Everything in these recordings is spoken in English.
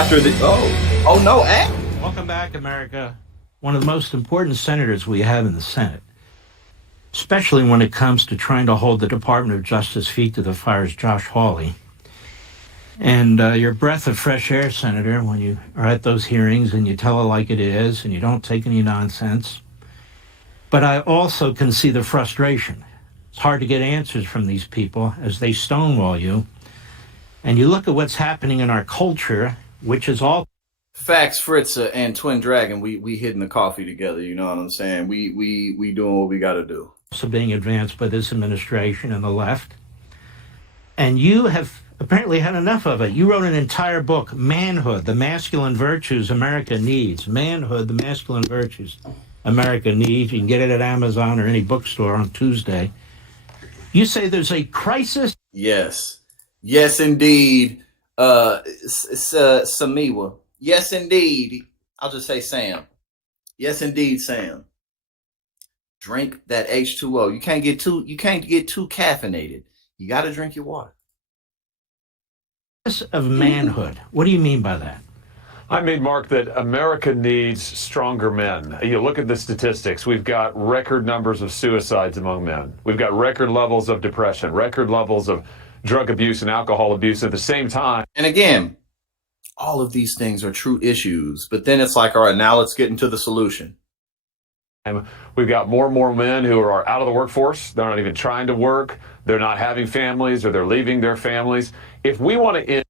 after the oh no, Welcome back, America. One of the most important senators we have in the Senate, especially when it comes to trying to hold the Department of Justice feet to the fire, is Josh Hawley. And your breath of fresh air, Senator, when you are at those hearings and you tell it like it is and you don't take any nonsense. But I also can see the frustration. It's hard to get answers from these people as they stonewall you. And you look at what's happening in our culture, which is all facts. Fritz and Twin Dragon, we hitting the coffee together. You know what I'm saying? We doing what we got to do. also being advanced by this administration and the left. And you have apparently had enough of it. You wrote an entire book, Manhood, the Masculine Virtues America Needs. Manhood, the Masculine Virtues America Needs. You can get it at Amazon or any bookstore on Tuesday. You say there's a crisis. Yes, indeed. Samiwa. Yes, indeed. I'll just say Sam. Yes, indeed, Sam. Drink that H2O. You can't get too caffeinated. You got to drink your water. Of manhood. What do you mean by that? I mean, Mark, that America needs stronger men. You look at the statistics. We've got record numbers of suicides among men. We've got record levels of depression, record levels of drug abuse and alcohol abuse at the same time. And again, all of these things are true issues. But then it's like, all right, now let's get into the solution. And we've got more and more men who are out of the workforce. They're not even trying to work. They're not having families, or they're leaving their families. If we want to end.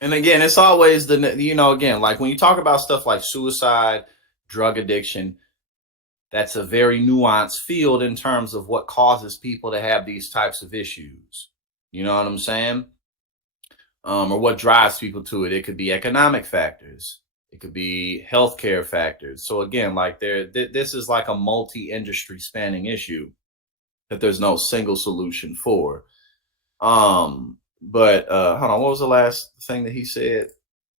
And again, it's always again, like when you talk about stuff like suicide, drug addiction, that's a very nuanced field in terms of what causes people to have these types of issues. You know what I'm saying? Or what drives people to it. It could be economic factors. It could be healthcare factors. So again, like this is like a multi-industry spanning issue that there's no single solution for. But hold on, what was the last thing that he said?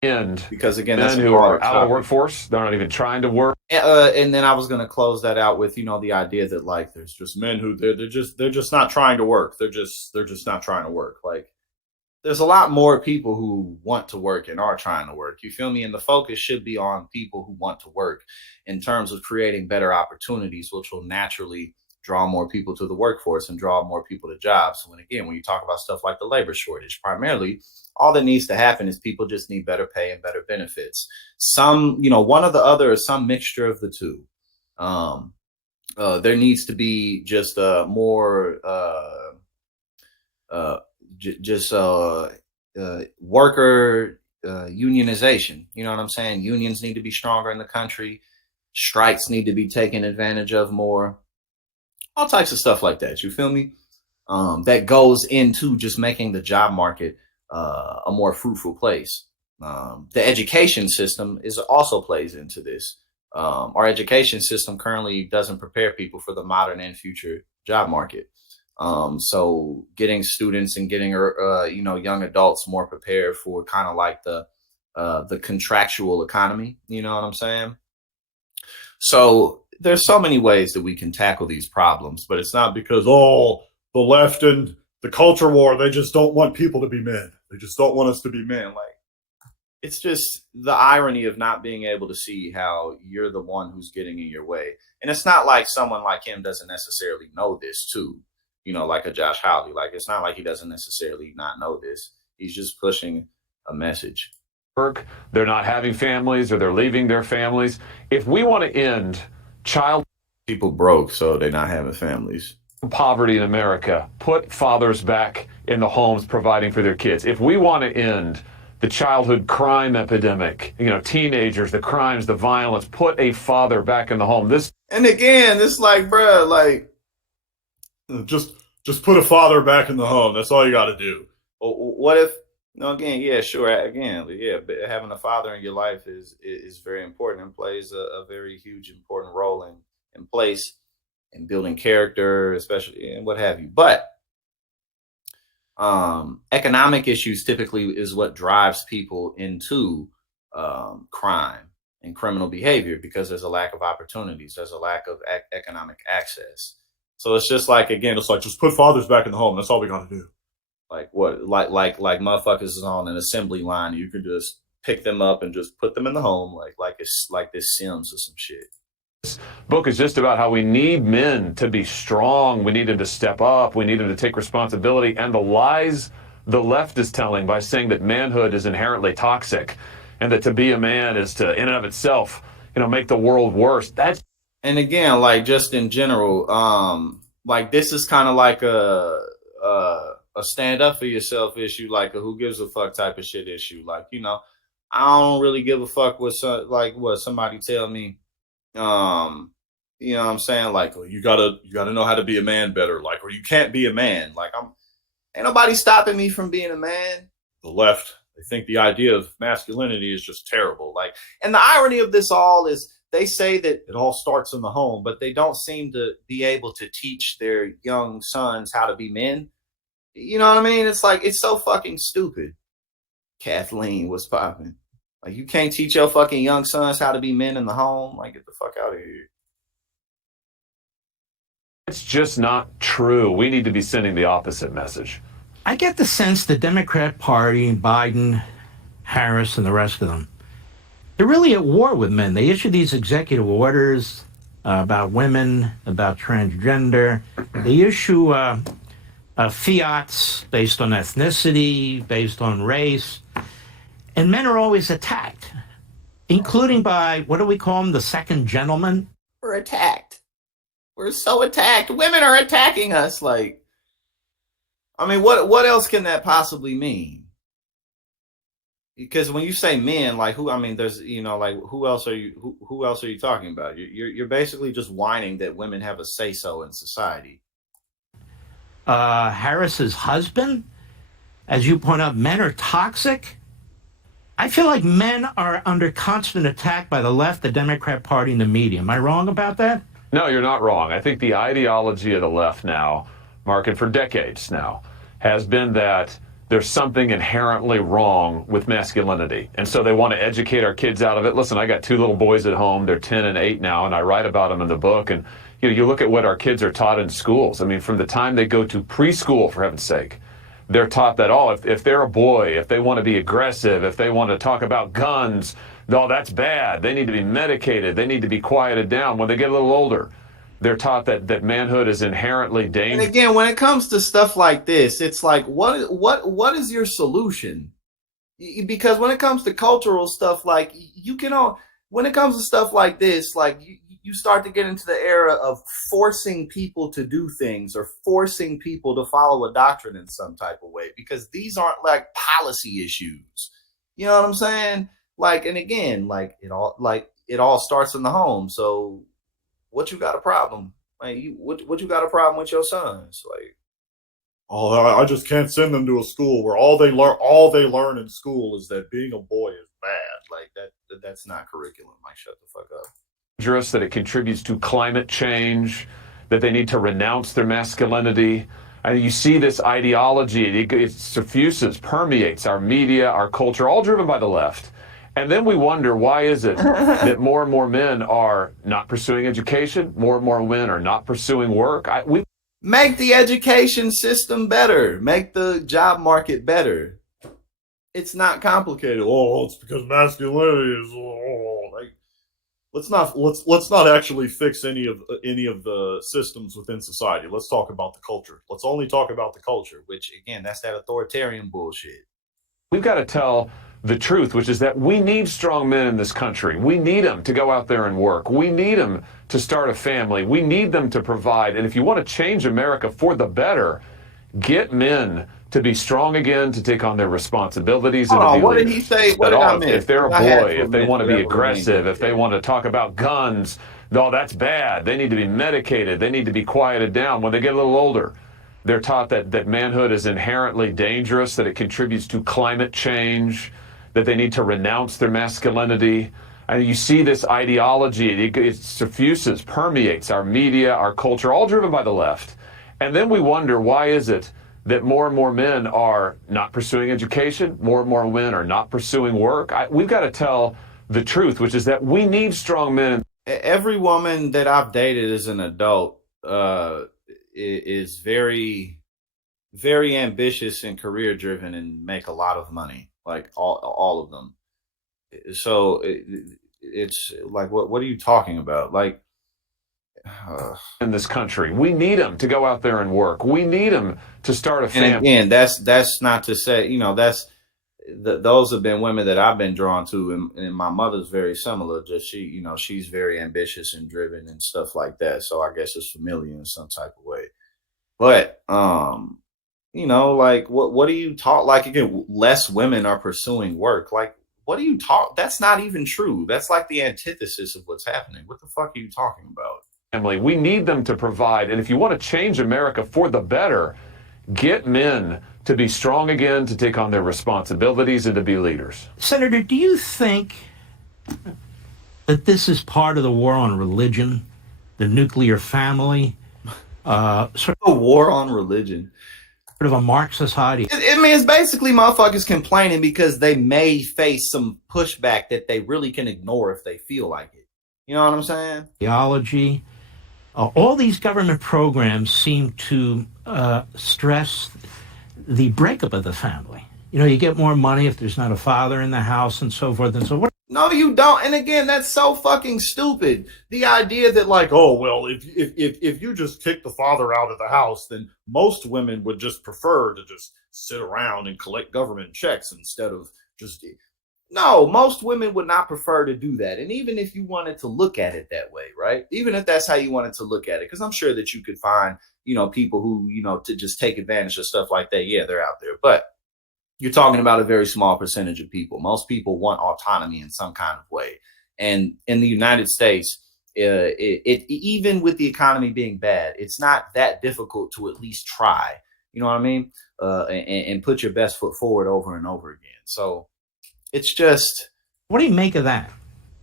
Because again, men who are out of the workforce, they're not even trying to work. And then I was going to close that out with the idea that like there's just men who they're just not trying to work. They're just not trying to work. Like there's a lot more people who want to work and are trying to work. You feel me? And the focus should be on people who want to work in terms of creating better opportunities, which will naturally draw more people to the workforce and draw more people to jobs. So when you talk about stuff like the labor shortage, primarily all that needs to happen is people just need better pay and better benefits. Some, one or the other, or some mixture of the two. There needs to be just more worker unionization. You know what I'm saying? Unions need to be stronger in the country. Strikes need to be taken advantage of more. All types of stuff like that. You feel me? That goes into just making the job market a more fruitful place. The education system also plays into this. Our education system currently doesn't prepare people for the modern and future job market. So getting students and getting young adults more prepared for kind of like the contractual economy. You know what I'm saying? So there's so many ways that we can tackle these problems, but it's not because, the left and the culture war, they just don't want people to be men. They just don't want us to be men. Like, it's just the irony of not being able to see how you're the one who's getting in your way. And it's not like someone like him doesn't necessarily know this too, like a Josh Hawley. Like, it's not like he doesn't necessarily not know this. He's just pushing a message. Work, they're not having families, or they're leaving their families. If we want to end people broke, so they're not having families. Poverty in America, put fathers back in the homes providing for their kids. If we want to end the childhood crime epidemic, teenagers, the crimes, the violence, put a father back in the home. And again, it's like, bruh, like just put a father back in the home. That's all you got to do. What if? Again, yeah, sure. Again, yeah, but having a father in your life is very important and plays a very huge, important role in place in building character, especially, and what have you. But economic issues typically is what drives people into crime and criminal behavior, because there's a lack of opportunities. There's a lack of economic access. So it's just like, again, it's like, just put fathers back in the home. That's all we got to do. Like what? Like motherfuckers is on an assembly line. You can just pick them up and just put them in the home like it's like this Sims or some shit. Book is just about how we need men to be strong. We need them to step up. We need them to take responsibility. And the lies the left is telling by saying that manhood is inherently toxic and that to be a man is to, in and of itself, make the world worse. And again, like just in general, like this is kind of like a stand up for yourself issue, like a who gives a fuck type of shit issue. Like, I don't really give a fuck what somebody tell me. You know what I'm saying? Like, you gotta know how to be a man better. Like, or you can't be a man. Like, ain't nobody stopping me from being a man. The left, they think the idea of masculinity is just terrible. Like, and the irony of this all is they say that it all starts in the home, but they don't seem to be able to teach their young sons how to be men. You know what I mean? It's like, it's so fucking stupid. Kathleen, what's popping? Like, you can't teach your fucking young sons how to be men in the home? Like, get the fuck out of here. It's just not true. We need to be sending the opposite message. I get the sense the Democrat Party, Biden, Harris, and the rest of them, they're really at war with men. They issue these executive orders about women, about transgender. They issue fiats based on ethnicity, based on race. And men are always attacked, including by, what do we call them, the second gentleman? We're attacked. We're so attacked. Women are attacking us. Like, I mean, what else can that possibly mean? Because when you say men, like who? I mean, there's like who else are you talking about? You're basically just whining that women have a say so in society. Harris's husband, as you point out, men are toxic. I feel like men are under constant attack by the left, the Democrat Party, and the media. Am I wrong about that? No, you're not wrong. I think the ideology of the left now, Mark, and for decades now, has been that there's something inherently wrong with masculinity. And so they want to educate our kids out of it. Listen, I got two little boys at home. They're 10 and 8 now, and I write about them in the book. And you look at what our kids are taught in schools. I mean, from the time they go to preschool, for heaven's sake, they're taught that, if they're a boy, if they want to be aggressive, if they want to talk about guns, no, that's bad. They need to be medicated. They need to be quieted down. When they get a little older, they're taught that manhood is inherently dangerous. And again, when it comes to stuff like this, it's like, what is your solution? Because when it comes to cultural stuff, like when it comes to stuff like this, like you start to get into the era of forcing people to do things or forcing people to follow a doctrine in some type of way, because these aren't like policy issues. You know what I'm saying? Like, and again, like it all starts in the home. So what you got a problem? Like, what you got a problem with your sons? Like, I just can't send them to a school where all they learn in school is that being a boy is bad. Like that's not curriculum. Like, shut the fuck up. That it contributes to climate change, that they need to renounce their masculinity. And you see this ideology, it suffuses, permeates our media, our culture, all driven by the left. And then we wonder, why is it that more and more men are not pursuing education, more and more women are not pursuing work? Make the education system better. Make the job market better. It's not complicated. It's because masculinity is like. Let's not actually fix any of the systems within society. Let's talk about the culture. Let's only talk about the culture, which again, that's that authoritarian bullshit. We've got to tell the truth, which is that we need strong men in this country. We need them to go out there and work. We need them to start a family. We need them to provide. And if you want to change America for the better, get men to be strong again, to take on their responsibilities. What did he say? What did I miss? If they're a boy, if they want to be aggressive, if they want to talk about guns, no, that's bad. They need to be medicated. They need to be quieted down. When they get a little older, they're taught that manhood is inherently dangerous, that it contributes to climate change, that they need to renounce their masculinity. And you see this ideology, it suffuses, permeates our media, our culture, all driven by the left. And then we wonder, why is it that more and more men are not pursuing education, more and more women are not pursuing work? We've got to tell the truth, which is that we need strong men. Every woman that I've dated as an adult is very, very ambitious and career driven and make a lot of money, like all of them. So it's like, what are you talking about? Like, in this country. We need them to go out there and work. We need them to start a and family. again, that's not to say, that's those have been women that I've been drawn to, and my mother's very similar. Just she's very ambitious and driven and stuff like that. So I guess it's familiar in some type of way. But like what do you talk like again? Less women are pursuing work. Like, what do you talk? That's not even true. That's like the antithesis of what's happening. What the fuck are you talking about? Family. We need them to provide. And if you want to change America for the better, get men to be strong again, to take on their responsibilities and to be leaders. Senator, do you think that this is part of the war on religion, the nuclear family, sort A war on religion. of a Marxist idea? I mean, it's basically motherfuckers complaining because they may face some pushback that they really can ignore if they feel like it. You know what I'm saying? Theology. All these government programs seem to stress the breakup of the family. You get more money if there's not a father in the house and so forth and so forth. No, you don't. And again, that's so fucking stupid. The idea that like, oh well, if you just kick the father out of the house, then most women would just prefer to just sit around and collect government checks instead of just. No, most women would not prefer to do that. And even if you wanted to look at it that way, right? Even if that's how you wanted to look at it, because I'm sure that you could find, people who, to just take advantage of stuff like that. Yeah, they're out there. But you're talking about a very small percentage of people. Most people want autonomy in some kind of way. And in the United States, even with the economy being bad, it's not that difficult to at least try. You know what I mean? And put your best foot forward over and over again. So it's just. What do you make of that?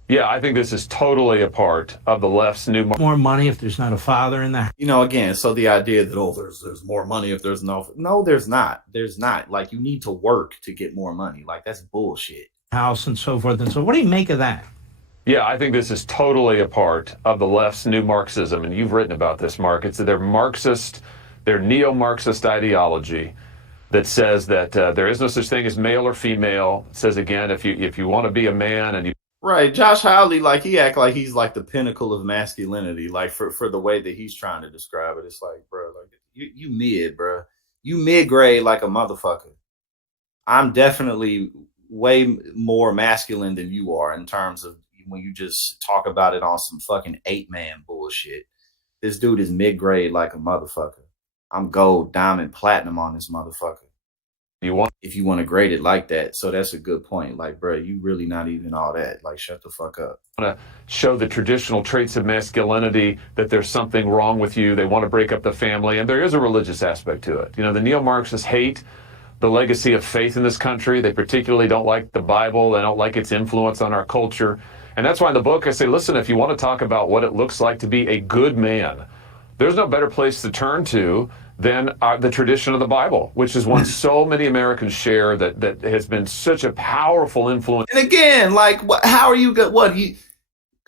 Yeah, I think this is totally a part of the left's new. More money if there's not a father in the house. Again, so the idea that, there's more money if there's no, there's not. There's not. Like, you need to work to get more money. Like, that's bullshit. House and so forth and so. What do you make of that? Yeah, I think this is totally a part of the left's new Marxism. And you've written about this, Mark. It's their neo-Marxist ideology that says that there is no such thing as male or female. It says, again, if you want to be a man and you. Right, Josh Hawley, like, he act like he's like the pinnacle of masculinity, like for the way that he's trying to describe it. It's like, bro, like you mid, bro, you mid grade like a motherfucker. I'm definitely way more masculine than you are in terms of when you just talk about it on some fucking 8-man bullshit. This dude is mid grade like a motherfucker. I'm gold, diamond, platinum on this motherfucker. If you want to grade it like that. So that's a good point. Like, bro, you really not even all that. Like, shut the fuck up. Want to show the traditional traits of masculinity, that there's something wrong with you. They want to break up the family. And there is a religious aspect to it. The neo-Marxists hate the legacy of faith in this country. They particularly don't like the Bible. They don't like its influence on our culture. And that's why in the book I say, listen, if you want to talk about what it looks like to be a good man, there's no better place to turn to than the tradition of the Bible, which is one so many Americans share, that has been such a powerful influence. And again, like, how are you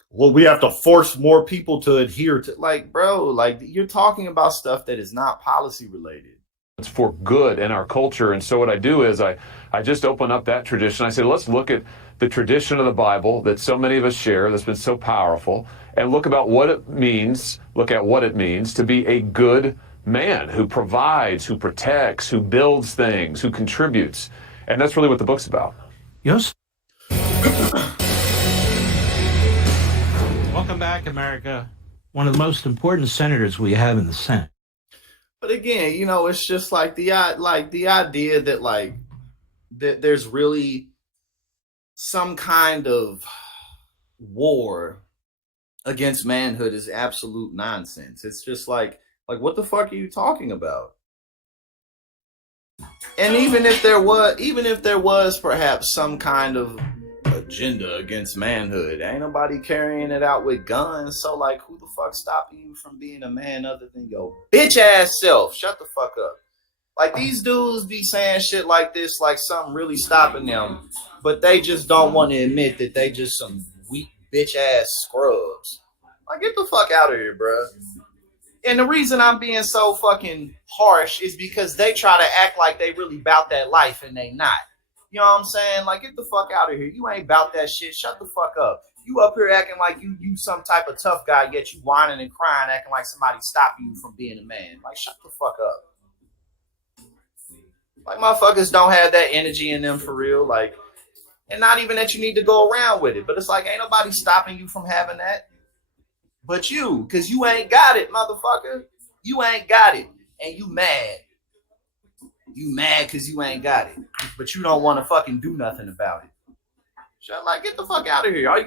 well, we have to force more people to adhere to, like, bro, like, you're talking about stuff that is not policy related. It's for good in our culture. And so what I do is I just open up that tradition. I say, let's look at the tradition of the Bible that so many of us share, that's been so powerful, and look at what it means to be a good man who provides, who protects, who builds things, who contributes. And that's really what the book's about. Yes. Welcome back, America. One of the most important senators we have in the Senate. But again, it's just like the idea that like that there's really some kind of war against manhood is absolute nonsense. It's just like what the fuck are you talking about? And even if there was perhaps some kind of agenda against manhood, ain't nobody carrying it out with guns. So like, who the fuck stopping you from being a man other than your bitch ass self? Shut the fuck up. Like, these dudes be saying shit like this, like something really stopping them, but they just don't want to admit that they just some weak bitch ass scrubs. Like, get the fuck out of here, bro. And the reason I'm being so fucking harsh is because they try to act like they really about that life and they not. You know what I'm saying? Like, get the fuck out of here. You ain't about that shit. Shut the fuck up. You up here acting like you some type of tough guy, yet you whining and crying, acting like somebody's stopping you from being a man. Like, shut the fuck up. Like, motherfuckers don't have that energy in them for real. Like, and not even that you need to go around with it, but it's like, ain't nobody stopping you from having that. But you, because you ain't got it, motherfucker. You ain't got it. And you mad. You mad because you ain't got it. But you don't want to fucking do nothing about it. Like, get the fuck out of here. All you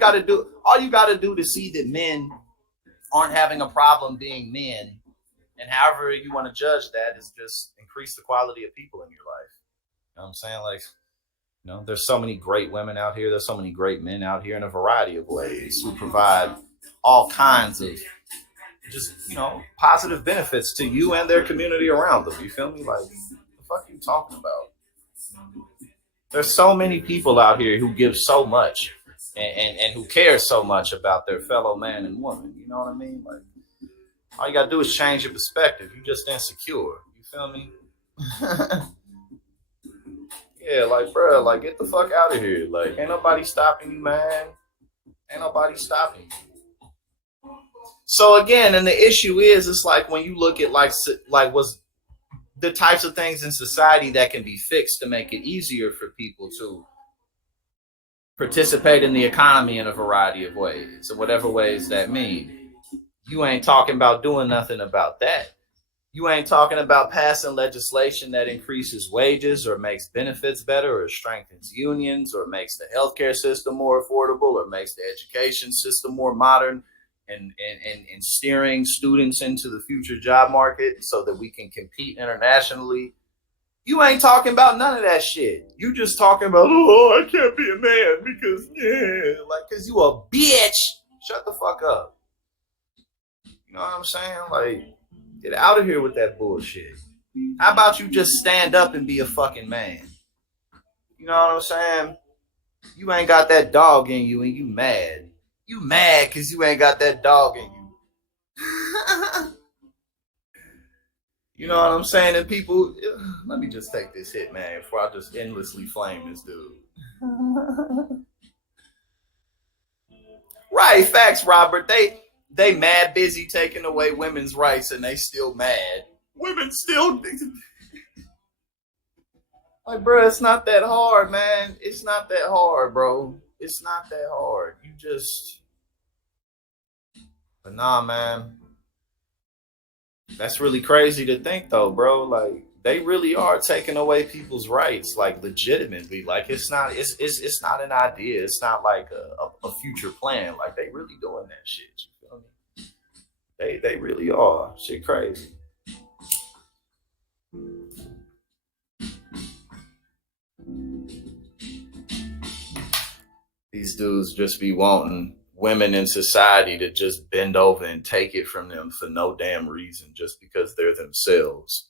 gotta do to see that men aren't having a problem being men, and however you want to judge that, is just increase the quality of people in your life. You know what I'm saying? Like, you know, there's so many great women out here, there's so many great men out here in a variety of ways who provide all kinds of just, you know, positive benefits to you and their community around them. You feel me? Like, what the fuck are you talking about? There's so many people out here who give so much and who care so much about their fellow man and woman. You know what I mean? Like, all you gotta do is change your perspective. You just insecure. You feel me? Yeah, like, bro, like, get the fuck out of here. Like, ain't nobody stopping you, man. Ain't nobody stopping you. So again, and the issue is, it's like when you look at like what's the types of things in society that can be fixed to make it easier for people to participate in the economy in a variety of ways, and whatever ways that mean. You ain't talking about doing nothing about that. You ain't talking about passing legislation that increases wages or makes benefits better or strengthens unions or makes the healthcare system more affordable or makes the education system more modern and steering students into the future job market so that we can compete internationally. You ain't talking about none of that shit. You just talking about, oh, I can't be a man because, yeah, like, because you a bitch. Shut the fuck up. You know what I'm saying? Like, get out of here with that bullshit. How about you just stand up and be a fucking man? You know what I'm saying? You ain't got that dog in you and you mad. You mad because you ain't got that dog in you. You know what I'm saying? And people, let me just take this hit, man, before I just endlessly flame this dude. Right, facts, Robert. They mad busy taking away women's rights and they still mad. Women still... Like, bro, it's not that hard, man. It's not that hard, bro. It's not that hard. You just... But nah, man. That's really crazy to think, though, bro. Like, they really are taking away people's rights, like, legitimately. Like, it's not not an idea. It's not like a future plan. Like, they really doing that shit. You feel me? They really are. Shit crazy. These dudes just be wanting women in society to just bend over and take it from them for no damn reason, just because they're themselves.